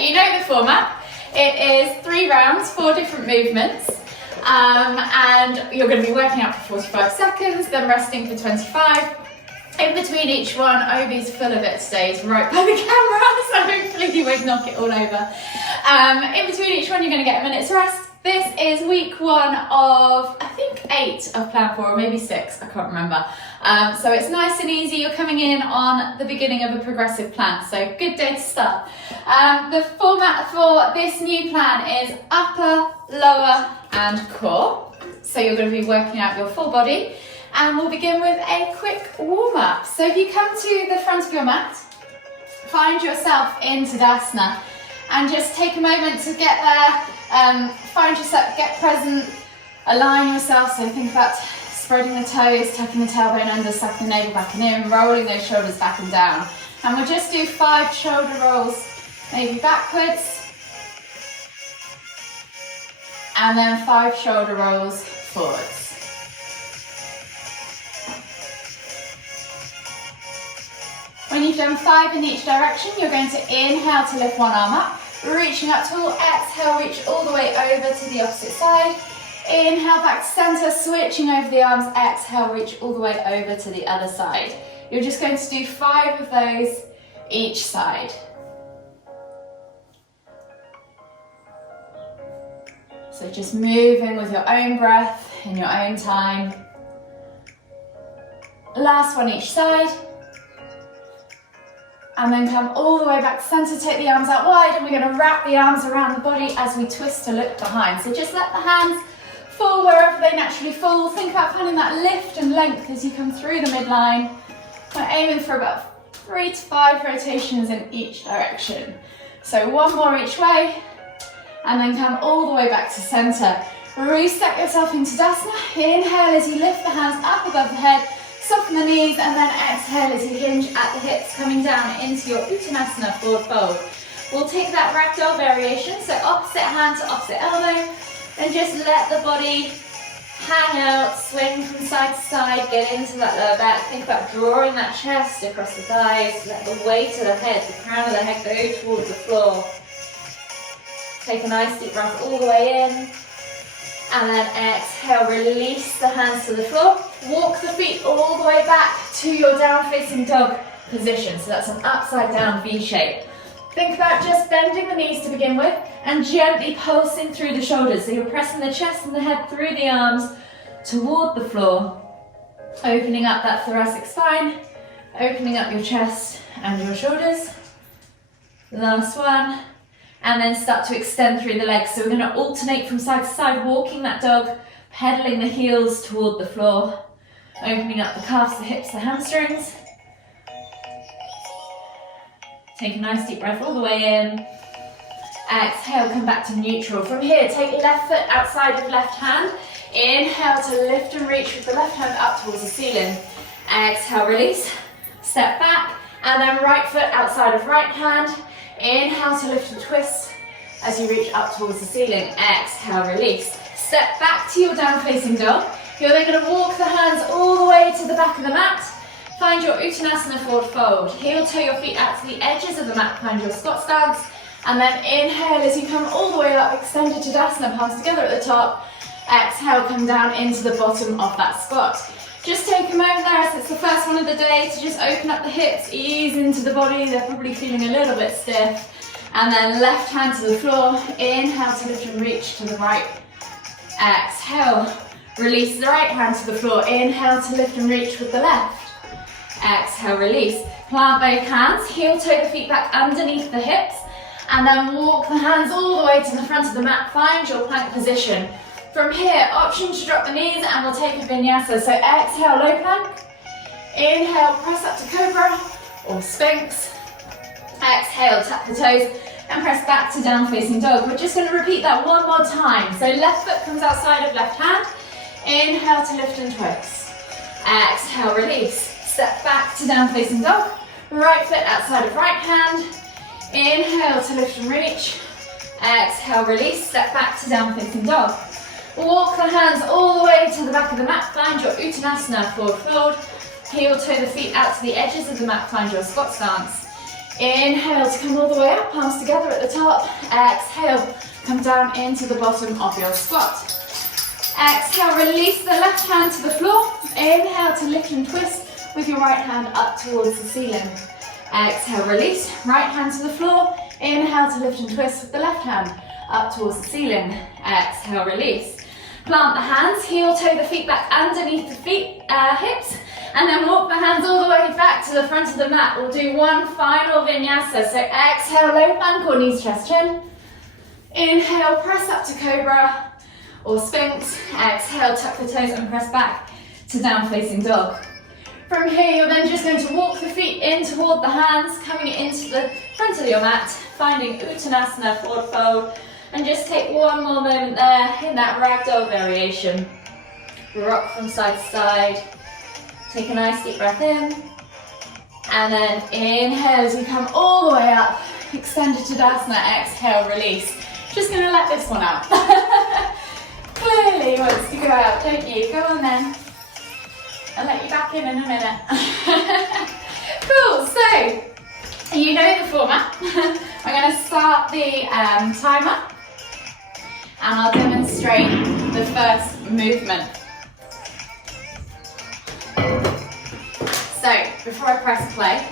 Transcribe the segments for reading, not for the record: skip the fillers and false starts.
you know the format. It is 3 rounds, 4 different movements. And you're going to be working out for 45 seconds, then resting for 25. In between each one, Obi's full of it today, he's right by the camera, so hopefully he won't knock it all over. In between each one, you're going to get a minute's rest. This is week 1 of, I think 8 of plan 4, or maybe 6, I can't remember. So it's nice and easy, you're coming in on the beginning of a progressive plan, so good day to start. The format for this new plan is upper, lower and core. So you're going to be working out your full body. And we'll begin with a quick warm-up. So if you come to the front of your mat, find yourself in Tadasana and just take a moment to get there, find yourself, get present, align yourself. So think about spreading the toes, tucking the tailbone under, sucking the navel back and in, rolling those shoulders back and down. And we'll just do 5 shoulder rolls, maybe backwards, and then 5 shoulder rolls forwards. When you've done 5 in each direction, you're going to inhale to lift one arm up, reaching up tall, exhale, reach all the way over to the opposite side. Inhale back to center, switching over the arms, exhale, reach all the way over to the other side. You're just going to do 5 of those each side. So just moving with your own breath, in your own time. Last one each side. And then come all the way back to center, take the arms out wide, and we're going to wrap the arms around the body as we twist to look behind. So just let the hands fall wherever they naturally fall. Think about finding that lift and length as you come through the midline. We're aiming for about 3 to 5 rotations in each direction. So 1 more each way, and then come all the way back to center. Reset yourself into Tadasana. Inhale as you lift the hands up above the head. Soften the knees and then exhale as you hinge at the hips, coming down into your Uttanasana forward fold. We'll take that ragdoll variation, so opposite hand to opposite elbow, and just let the body hang out, swing from side to side, get into that lower back. Think about drawing that chest across the thighs, let the weight of the head, the crown of the head go towards the floor. Take a nice deep breath all the way in. And then exhale, release the hands to the floor. Walk the feet all the way back to your down facing dog position. So that's an upside down V shape. Think about just bending the knees to begin with and gently pulsing through the shoulders. So you're pressing the chest and the head through the arms toward the floor. Opening up that thoracic spine, opening up your chest and your shoulders. Last one. And then start to extend through the legs. So we're going to alternate from side to side, walking that dog, pedaling the heels toward the floor, opening up the calves, the hips, the hamstrings. Take a nice deep breath all the way in. Exhale, come back to neutral. From here, take left foot outside of left hand. Inhale to lift and reach with the left hand up towards the ceiling. Exhale, release. Step back. And then right foot outside of right hand. Inhale to lift and twist as you reach up towards the ceiling. Exhale, release. Step back to your down facing dog. You're then going to walk the hands all the way to the back of the mat. Find your Uttanasana forward fold. Heel toe your feet out to the edges of the mat. Find your squat stance. And then inhale as you come all the way up, extended Tadasana, palms together at the top. Exhale, come down into the bottom of that squat. Just take a moment there as it's the first one of the day to just open up the hips, ease into the body. They're probably feeling a little bit stiff. And then left hand to the floor. Inhale to lift and reach to the right. Exhale. Release the right hand to the floor. Inhale to lift and reach with the left. Exhale, release. Plant both hands. Heel toe the feet back underneath the hips. And then walk the hands all the way to the front of the mat. Find your plank position. From here, option to drop the knees and we'll take a vinyasa. So exhale, low plank. Inhale, press up to cobra or sphinx. Exhale, tap the toes and press back to down facing dog. We're just going to repeat that one more time. So left foot comes outside of left hand. Inhale to lift and twist. Exhale, release. Step back to down facing dog. Right foot outside of right hand. Inhale to lift and reach. Exhale, release. Step back to down facing dog. Walk the hands all the way to the back of the mat. Find your Uttanasana forward fold. Heel toe the feet out to the edges of the mat. Find your squat stance. Inhale to come all the way up, palms together at the top. Exhale, come down into the bottom of your squat. Exhale, release the left hand to the floor. Inhale to lift and twist with your right hand up towards the ceiling. Exhale, release, right hand to the floor. Inhale to lift and twist with the left hand up towards the ceiling. Exhale, release. Plant the hands, heel toe the feet back underneath the hips, and then walk the hands all the way back to the front of the mat. We'll do one final vinyasa. So exhale, low plank or knees, chest, chin. Inhale, press up to cobra or sphinx. Exhale, tuck the toes and press back to down facing dog. From here, you're then just going to walk the feet in toward the hands, coming into the front of your mat, finding Uttanasana, forward fold, and just take one more moment there in that ragdoll variation. Rock from side to side. Take a nice deep breath in, and then inhale as you come all the way up, extended Tadasana, exhale, release. Just going to let this one out. Clearly wants to go out, don't you? Go on then. I'll let you back in a minute. Cool, so you know the format. I'm going to start the timer, and I'll demonstrate the first movement. So, before I press play,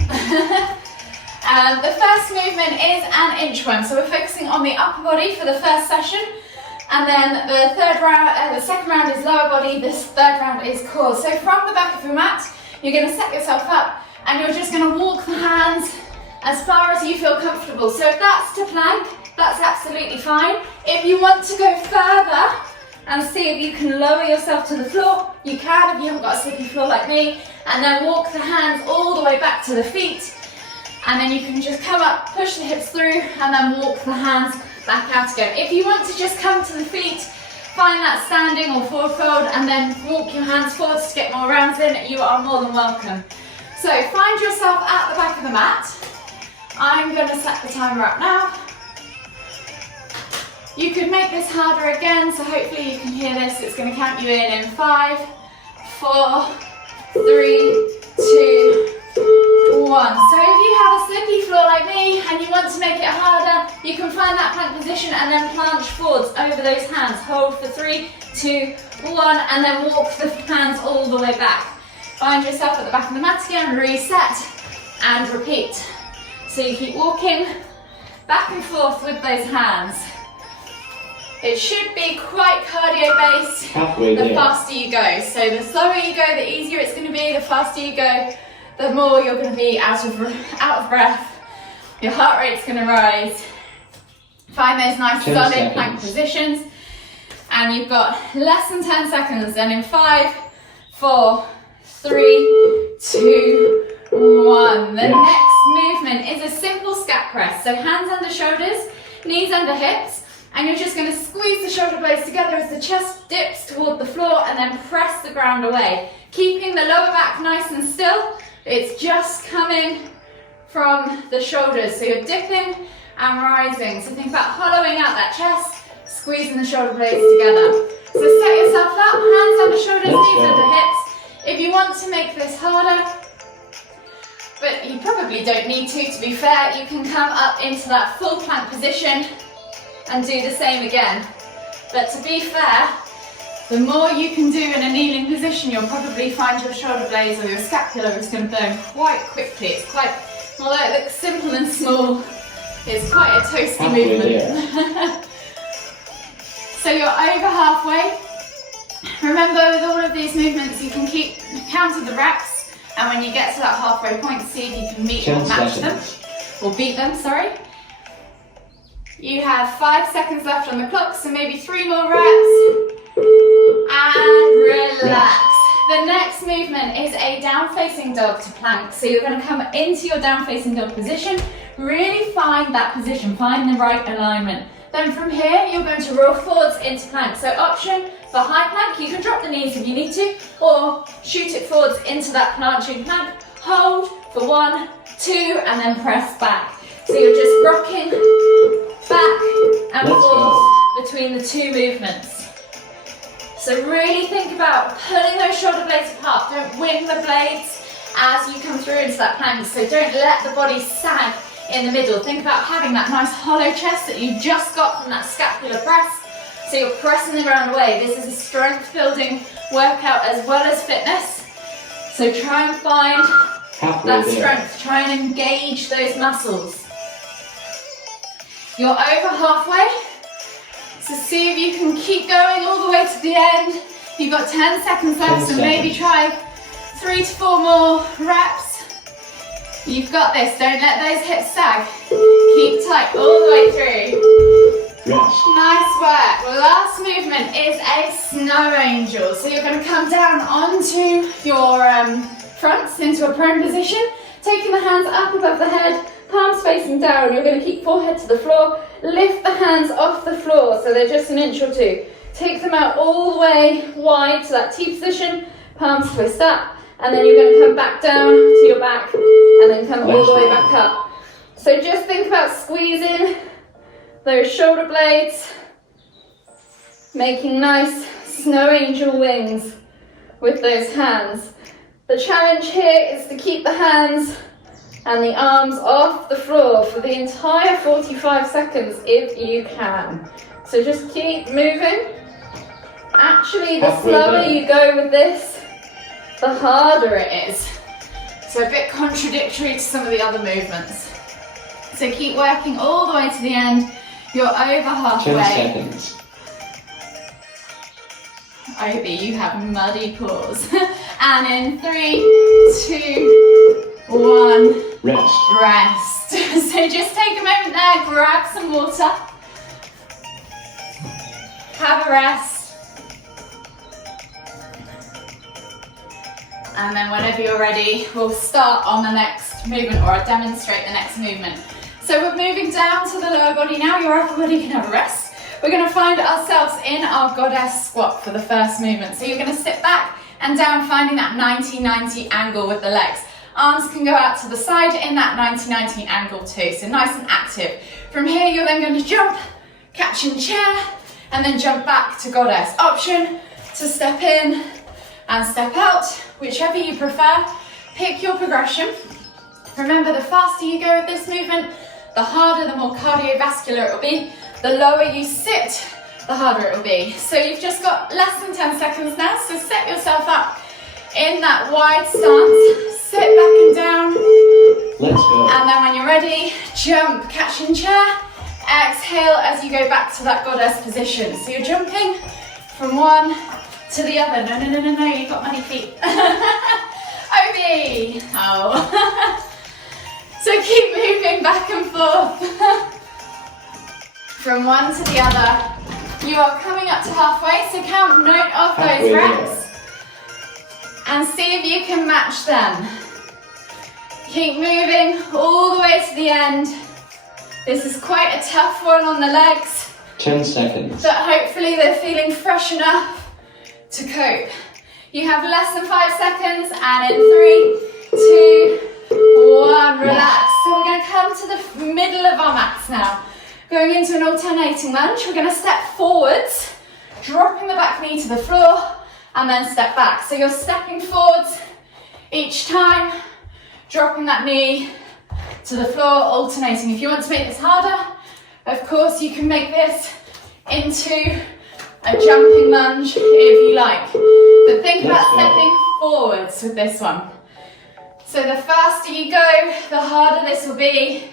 the first movement is an inchworm. So we're focusing on the upper body for the first session, and then the second round is lower body, this third round is core. So from the back of your mat, you're going to set yourself up, and you're just going to walk the hands as far as you feel comfortable. So if that's to plank, that's absolutely fine. If you want to go further and see if you can lower yourself to the floor, you can if you haven't got a slippery floor like me, and then walk the hands all the way back to the feet, and then you can just come up, push the hips through, and then walk the hands back out again. If you want to just come to the feet, find that standing or forward fold, and then walk your hands forwards to get more rounds in, you are more than welcome. So find yourself at the back of the mat. I'm going to set the timer up now. You could make this harder again, so hopefully you can hear this. It's going to count you in 5, 4, 3, 2, 1. So if you have a slippy floor like me and you want to make it harder, you can find that plank position and then planche forwards over those hands. Hold for 3, 2, 1, and then walk the hands all the way back. Find yourself at the back of the mat again, reset, and repeat. So you keep walking back and forth with those hands. It should be quite cardio based the faster you go. So the slower you go, the easier it's going to be. The faster you go, the more you're going to be out of breath. Your heart rate's going to rise. Find those nice solid plank positions. And you've got less than 10 seconds. And in 5, 4, 3, 2, 1. The next movement is a simple scat press. So hands under shoulders, knees under hips. And you're just going to squeeze the shoulder blades together as the chest dips toward the floor, and then press the ground away. Keeping the lower back nice and still. It's just coming from the shoulders. So you're dipping and rising. So think about hollowing out that chest, squeezing the shoulder blades together. So set yourself up, hands under shoulders, knees under hips. If you want to make this harder, but you probably don't need to be fair, you can come up into that full plank position and do the same again. But to be fair, the more you can do in a kneeling position, you'll probably find your shoulder blades or your scapula is going to burn quite quickly. It's quite, although it looks simple and small, it's quite a toasty movement. So you're over halfway. Remember, with all of these movements, you can keep count of the reps, and when you get to that halfway point, see if you can meet or match them, or beat them, sorry. You have 5 seconds left on the clock, so maybe 3 more reps. And relax. The next movement is a down-facing dog to plank. So you're going to come into your down-facing dog position. Really find that position, find the right alignment. Then from here, you're going to roll forwards into plank. So option for high plank, you can drop the knees if you need to, or shoot it forwards into that planching plank. Hold for 1, 2, and then press back. So you're just rocking back and forth between the 2 movements. So really think about pulling those shoulder blades apart. Don't wing the blades as you come through into that plank. So don't let the body sag in the middle. Think about having that nice hollow chest that you just got from that scapular press. So you're pressing the ground away. This is a strength building workout as well as fitness. So try and find that strength. Try and engage those muscles. You're over halfway. So see if you can keep going all the way to the end. You've got 10 seconds left, so maybe try 3 to 4 more reps. You've got this. Don't let those hips sag. Keep tight all the way through. Yes. Nice work. Last movement is a snow angel. So you're going to come down onto your fronts into a prone position, taking the hands up above the head, palms facing down. You're going to keep forehead to the floor. Lift the hands off the floor so they're just an inch or two. Take them out all the way wide to that T position. Palms twist up, and then you're going to come back down to your back, and then come all the way back up. So just think about squeezing those shoulder blades, making nice snow angel wings with those hands. The challenge here is to keep the hands and the arms off the floor for the entire 45 seconds if you can. So just keep moving. Actually, the slower you go with this, the harder it is. So a bit contradictory to some of the other movements. So keep working all the way to the end. You're over halfway. 10 seconds. Obi, you have muddy paws. And in 3, 2, 1. Rest. So just take a moment there, grab some water. Have a rest. And then whenever you're ready, we'll start on the next movement, or I'll demonstrate the next movement. So we're moving down to the lower body now. Your upper body can have a rest. We're going to find ourselves in our goddess squat for the first movement. So you're going to sit back and down, finding that 90-90 angle with the legs. Arms can go out to the side in that 90-90 angle too, so nice and active. From here, you're then going to jump, catch in chair, and then jump back to goddess. Option to step in and step out, whichever you prefer. Pick your progression. Remember, the faster you go with this movement, the harder, the more cardiovascular it will be. The lower you sit, the harder it will be. So you've just got less than 10 seconds now, so set yourself up in that wide stance. Sit back and down. Let's go. And then when you're ready, jump, catch in chair. Exhale as you go back to that goddess position. So you're jumping from one to the other. No, you've got muddy feet. Obi. Oh. So keep moving back and forth. From one to the other. You are coming up to halfway, so count note of those reps. And see if you can match them. Keep moving all the way to the end. This is quite a tough one on the legs. 10 seconds. But hopefully they're feeling fresh enough to cope. You have less than 5 seconds, and in 3, 2, 1, relax. So we're going to come to the middle of our mats now. Going into an alternating lunge, we're going to step forwards, dropping the back knee to the floor, and then step back. So you're stepping forwards each time, dropping that knee to the floor, alternating. If you want to make this harder, of course you can make this into a jumping lunge if you like. But think about stepping forwards with this one. So the faster you go, the harder this will be.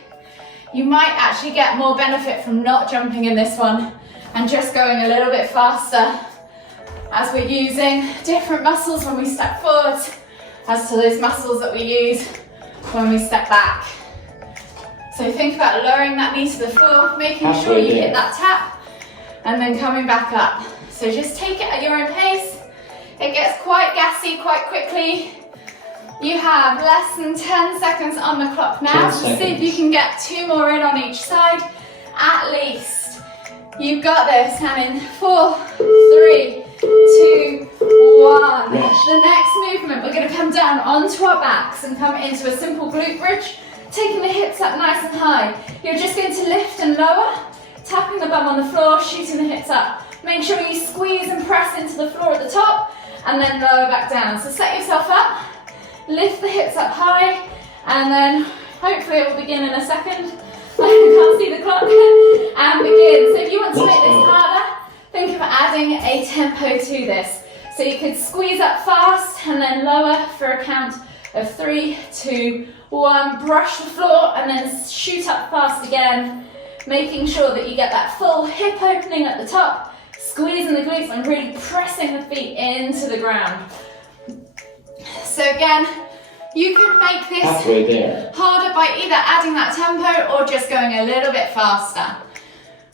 You might actually get more benefit from not jumping in this one and just going a little bit faster, as we're using different muscles when we step forward as to those muscles that we use when we step back. So think about lowering that knee to the floor, making sure you hit that tap, and then coming back up. So just take it at your own pace. It gets quite gassy quite quickly. You have less than 10 seconds on the clock now, so see if you can get 2 more in on each side, at least. You've got this, and in 4, 3, 2, 1. The next movement, we're going to come down onto our backs and come into a simple glute bridge, taking the hips up nice and high. You're just going to lift and lower, tapping the bum on the floor, shooting the hips up. Make sure you squeeze and press into the floor at the top, and then lower back down. So set yourself up. Lift the hips up high, and then hopefully it will begin in a second. I can't see the clock. And begin. So if you want to make this harder, think of adding a tempo to this. So you could squeeze up fast and then lower for a count of 3, 2, 1. Brush the floor and then shoot up fast again, making sure that you get that full hip opening at the top, squeezing the glutes and really pressing the feet into the ground. So again, you can make this halfway there. harder by either adding that tempo or just going a little bit faster.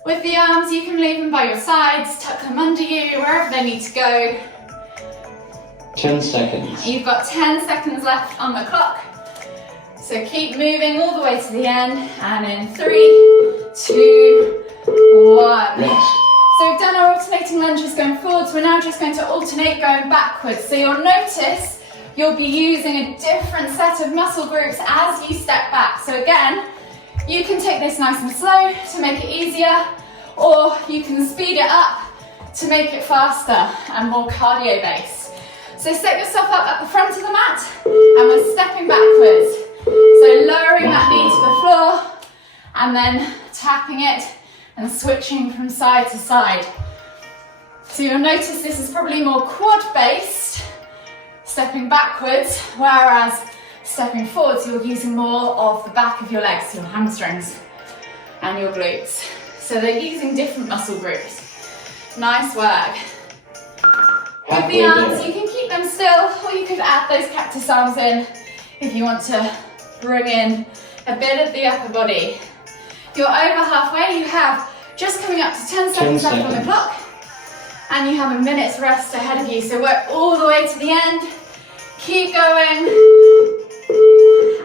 With the arms, you can leave them by your sides, tuck them under you, wherever they need to go. 10 seconds. You've got 10 seconds left on the clock. So keep moving all the way to the end. And in 3, 2, 1. Rest. So we've done our alternating lunges going forwards. We're now just going to alternate going backwards. So you'll notice you'll be using a different set of muscle groups as you step back. So again, you can take this nice and slow to make it easier, or you can speed it up to make it faster and more cardio based. So set yourself up at the front of the mat and we're stepping backwards. So lowering that knee to the floor and then tapping it and switching from side to side. So you'll notice this is probably more quad based, stepping backwards, whereas stepping forwards you're using more of the back of your legs, your hamstrings and your glutes. So they're using different muscle groups. Nice work. With the arms, you can keep them still, or you could add those cactus arms in if you want to bring in a bit of the upper body. You're over halfway, you have just coming up to 10 seconds left on the clock, and you have a minute's rest ahead of you. So work all the way to the end, keep going,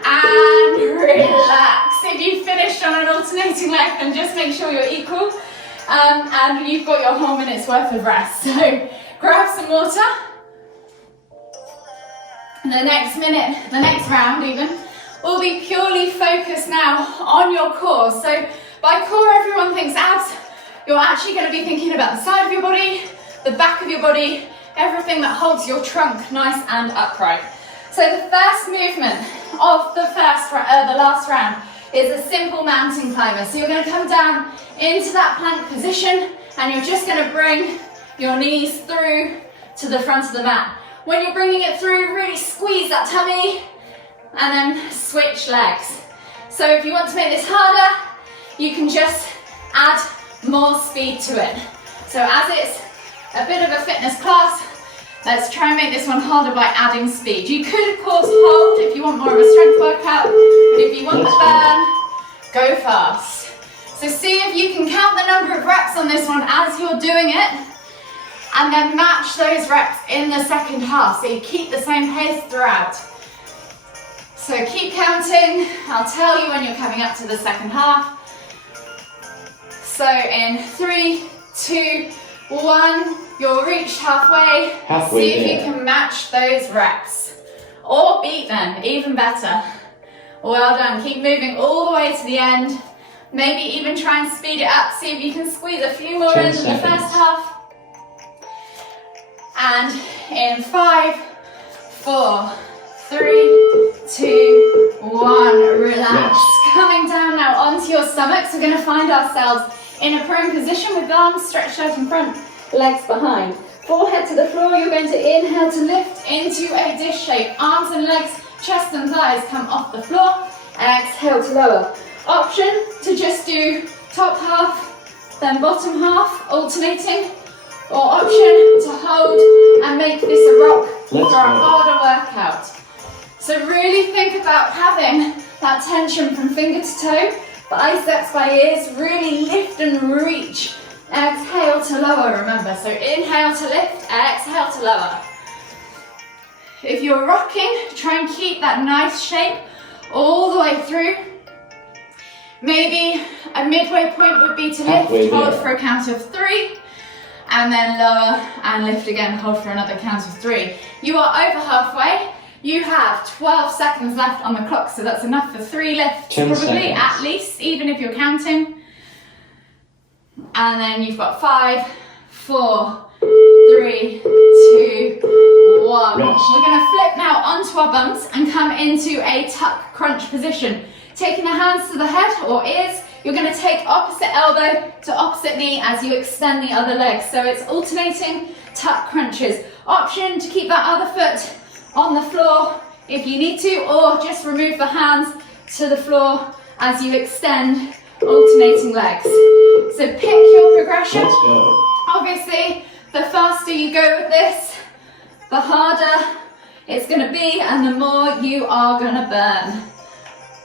and relax. If you finished on an alternating leg, then just make sure you're equal, and you've got your whole minute's worth of rest. So grab some water. And the next minute, the next round even, will be purely focused now on your core. So by core, everyone thinks abs. You're actually going to be thinking about the side of your body, the back of your body, everything that holds your trunk nice and upright. So the first movement of the last round is a simple mountain climber. So you're going to come down into that plank position and you're just going to bring your knees through to the front of the mat. When you're bringing it through, really squeeze that tummy and then switch legs. So if you want to make this harder, you can just add more speed to it. So as it's a bit of a fitness class, let's try and make this one harder by adding speed. You could of course hold if you want more of a strength workout, but if you want the burn, go fast. So see if you can count the number of reps on this one as you're doing it, and then match those reps in the second half, so you keep the same pace throughout. So keep counting, I'll tell you when you're coming up to the second half. So in 3, 2, 1, you're reached halfway. See if you can match those reps, or beat them, even better. Well done, keep moving all the way to the end. Maybe even try and speed it up, see if you can squeeze a few more into the first half. And in 5, 4, 3, 2, 1, relax. Coming down now onto your stomachs, we're going to find ourselves in a prone position with arms stretched out in front, legs behind. Forehead to the floor, you're going to inhale to lift into a dish shape. Arms and legs, chest and thighs come off the floor, and exhale to lower. Option to just do top half, then bottom half, alternating. Or option to hold and make this a rock for a harder workout. So really think about having that tension from finger to toe, biceps by ears, really lift and reach. Exhale to lower, remember. So inhale to lift, exhale to lower. If you're rocking, try and keep that nice shape all the way through. Maybe a midway point would be to lift, hold for a count of 3. And then lower and lift again, hold for another count of 3. You are over halfway. You have 12 seconds left on the clock, so that's enough for 3 lifts, probably at least, even if you're counting. And then you've got 5, 4, 3, 2, 1. We're going to flip now onto our bums and come into a tuck crunch position. Taking the hands to the head or ears, you're going to take opposite elbow to opposite knee as you extend the other leg. So it's alternating tuck crunches. Option to keep that other foot on the floor if you need to, or just remove the hands to the floor as you extend, alternating legs. So pick your progression. Let's go. Obviously, the faster you go with this, the harder it's going to be and the more you are going to burn.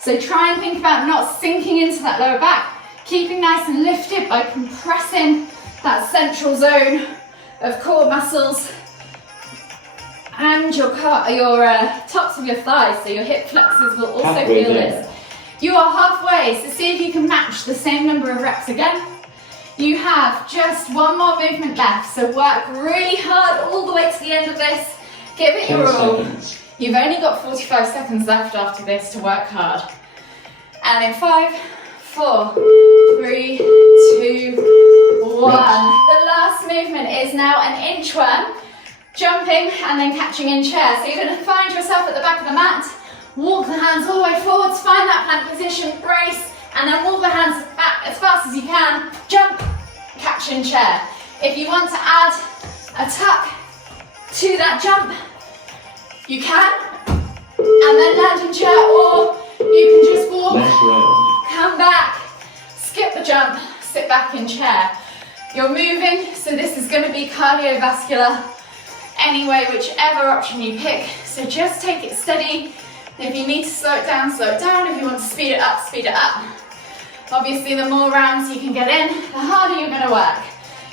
So try and think about not sinking into that lower back, keeping nice and lifted by compressing that central zone of core muscles and your tops of your thighs, so your hip flexors will also Halfway feel there. this. You are halfway, so see if you can match the same number of reps again. You have just one more movement left, so work really hard all the way to the end of this. Give it 10 your all. seconds. You've only got 45 seconds left after this to work hard. And in 5, 4, 3, 2, 1. The last movement is now an inchworm, jumping and then catching in chair. So you're going to find yourself at the back of the mat, walk the hands all the way forwards, find that plank position, brace, and then walk the hands back as fast as you can, jump, catch in chair. If you want to add a tuck to that jump, you can, and then land in chair, or you can just walk, Last round. come back, skip the jump, sit back in chair. You're moving, so this is going to be cardiovascular anyway, whichever option you pick. So just take it steady. If you need to slow it down, slow it down. If you want to speed it up, speed it up. Obviously, the more rounds you can get in, the harder you're going to work.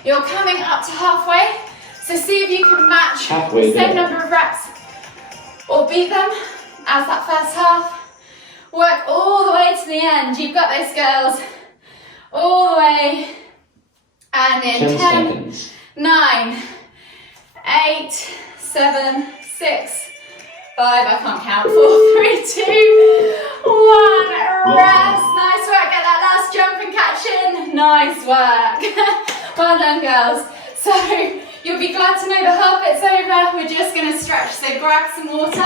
You're coming up to halfway, so see if you can match Halfway the same there. number of reps or beat them as that first half. Work all the way to the end. You've got this, girls. All the way. And in 10 10, seconds. 9, 8, 7, 6, 5, I can't count, 4, 3, 2, 1, rest. Nice work, get that last jump and catch in. Nice work. Well done, girls. So you'll be glad to know the half bit's over. We're just going to stretch, so grab some water.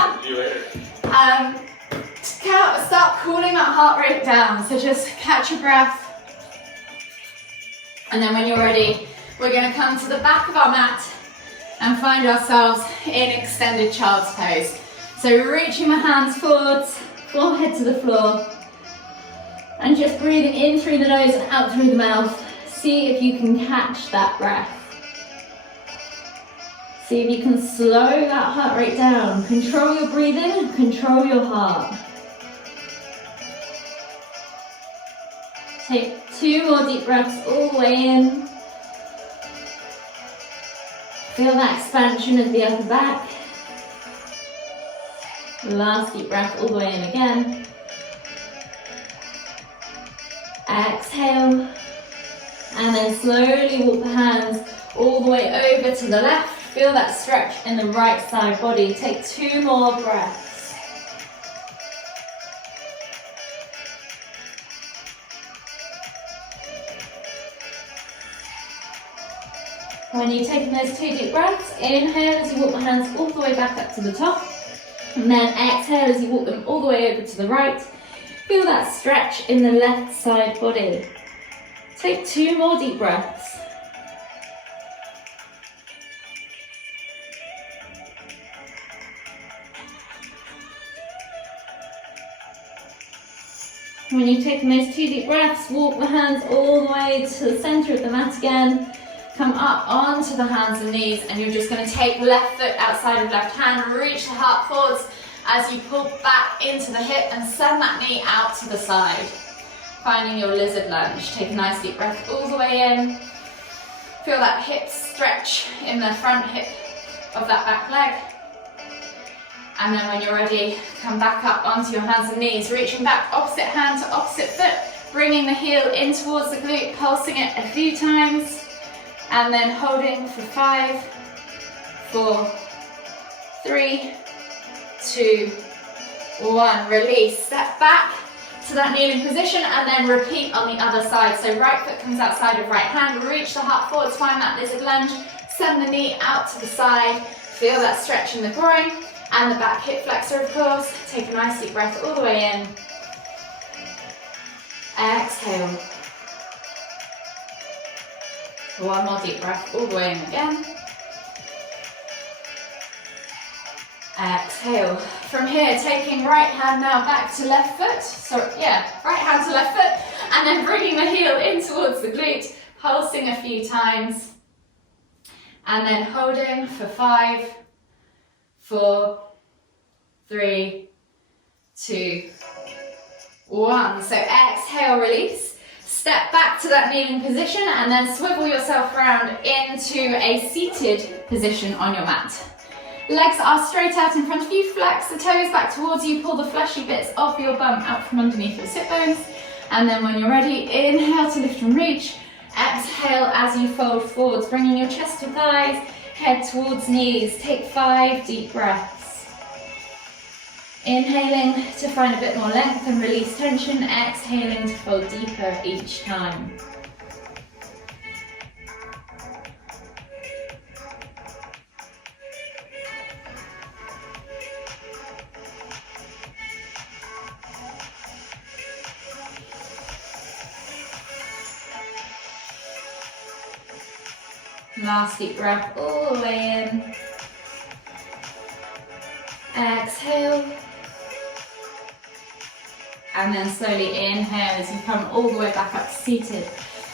Start cooling that heart rate down, so just catch your breath. And then when you're ready, we're going to come to the back of our mat and find ourselves in extended child's pose. So reaching the hands forwards, forehead to the floor, and just breathing in through the nose and out through the mouth. See if you can catch that breath. See if you can slow that heart rate down. Control your breathing, control your heart. Take 2 more deep breaths all the way in. Feel that expansion of the upper back. Last deep breath all the way in again. Exhale. And then slowly walk the hands all the way over to the left. Feel that stretch in the right side body. Take 2 more breaths. When you've taken those 2 deep breaths, inhale as you walk the hands all the way back up to the top. And then exhale as you walk them all the way over to the right. Feel that stretch in the left side body. Take 2 more deep breaths. When you've taken those 2 deep breaths, walk the hands all the way to the center of the mat again. Come up onto the hands and knees, and you're just going to take left foot outside of left hand, reach the heart forwards as you pull back into the hip and send that knee out to the side. Finding your lizard lunge. Take a nice deep breath all the way in. Feel that hip stretch in the front hip of that back leg. And then when you're ready, come back up onto your hands and knees, reaching back opposite hand to opposite foot, bringing the heel in towards the glute, pulsing it a few times. And then holding for 5, 4, 3, 2, 1. Release. Step back to that kneeling position and then repeat on the other side. So right foot comes outside of right hand. Reach the heart forwards, find that lizard lunge. Send the knee out to the side. Feel that stretch in the groin and the back hip flexor, of course. Take a nice deep breath all the way in. Exhale. One more deep breath all the way in again. Exhale. From here, taking right hand now back to left foot. So yeah, right hand to left foot. And then bringing the heel in towards the glute. Pulsing a few times. And then holding for 5, 4, 3, 2, 1. So exhale, release. Step back to that kneeling position and then swivel yourself around into a seated position on your mat. Legs are straight out in front of you. Flex the toes back towards you. Pull the fleshy bits of your bum out from underneath your sit bones. And then when you're ready, inhale to lift and reach. Exhale as you fold forwards, bringing your chest to thighs, head towards knees. Take 5 deep breaths. Inhaling to find a bit more length and release tension. Exhaling to fold deeper each time. Last deep breath all the way in. Exhale. And then slowly inhale as you come all the way back up to seated.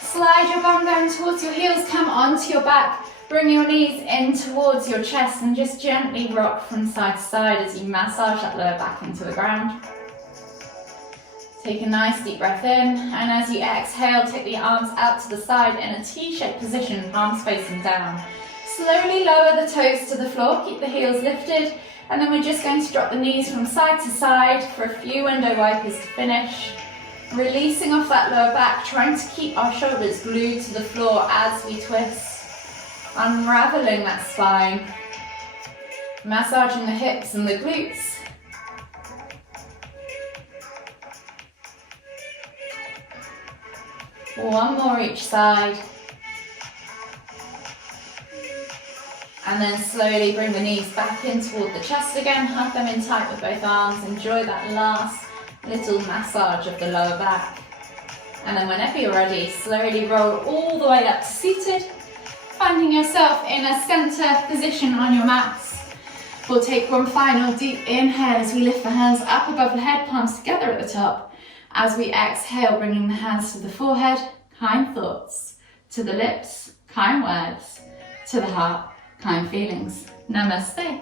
Slide your bum down towards your heels, come onto your back. Bring your knees in towards your chest and just gently rock from side to side as you massage that lower back into the ground. Take a nice deep breath in, and as you exhale, take the arms out to the side in a T-shaped position, palms facing down. Slowly lower the toes to the floor, keep the heels lifted, and then we're just going to drop the knees from side to side for a few window wipers to finish. Releasing off that lower back, trying to keep our shoulders glued to the floor as we twist. Unraveling that spine. Massaging the hips and the glutes. One more each side. And then slowly bring the knees back in toward the chest again. Hug them in tight with both arms. Enjoy that last little massage of the lower back. And then whenever you're ready, slowly roll all the way up to seated. Finding yourself in a center position on your mats. We'll take one final deep inhale as we lift the hands up above the head, palms together at the top. As we exhale, bringing the hands to the forehead, kind thoughts. To the lips, kind words. To the heart, kind feelings. Namaste.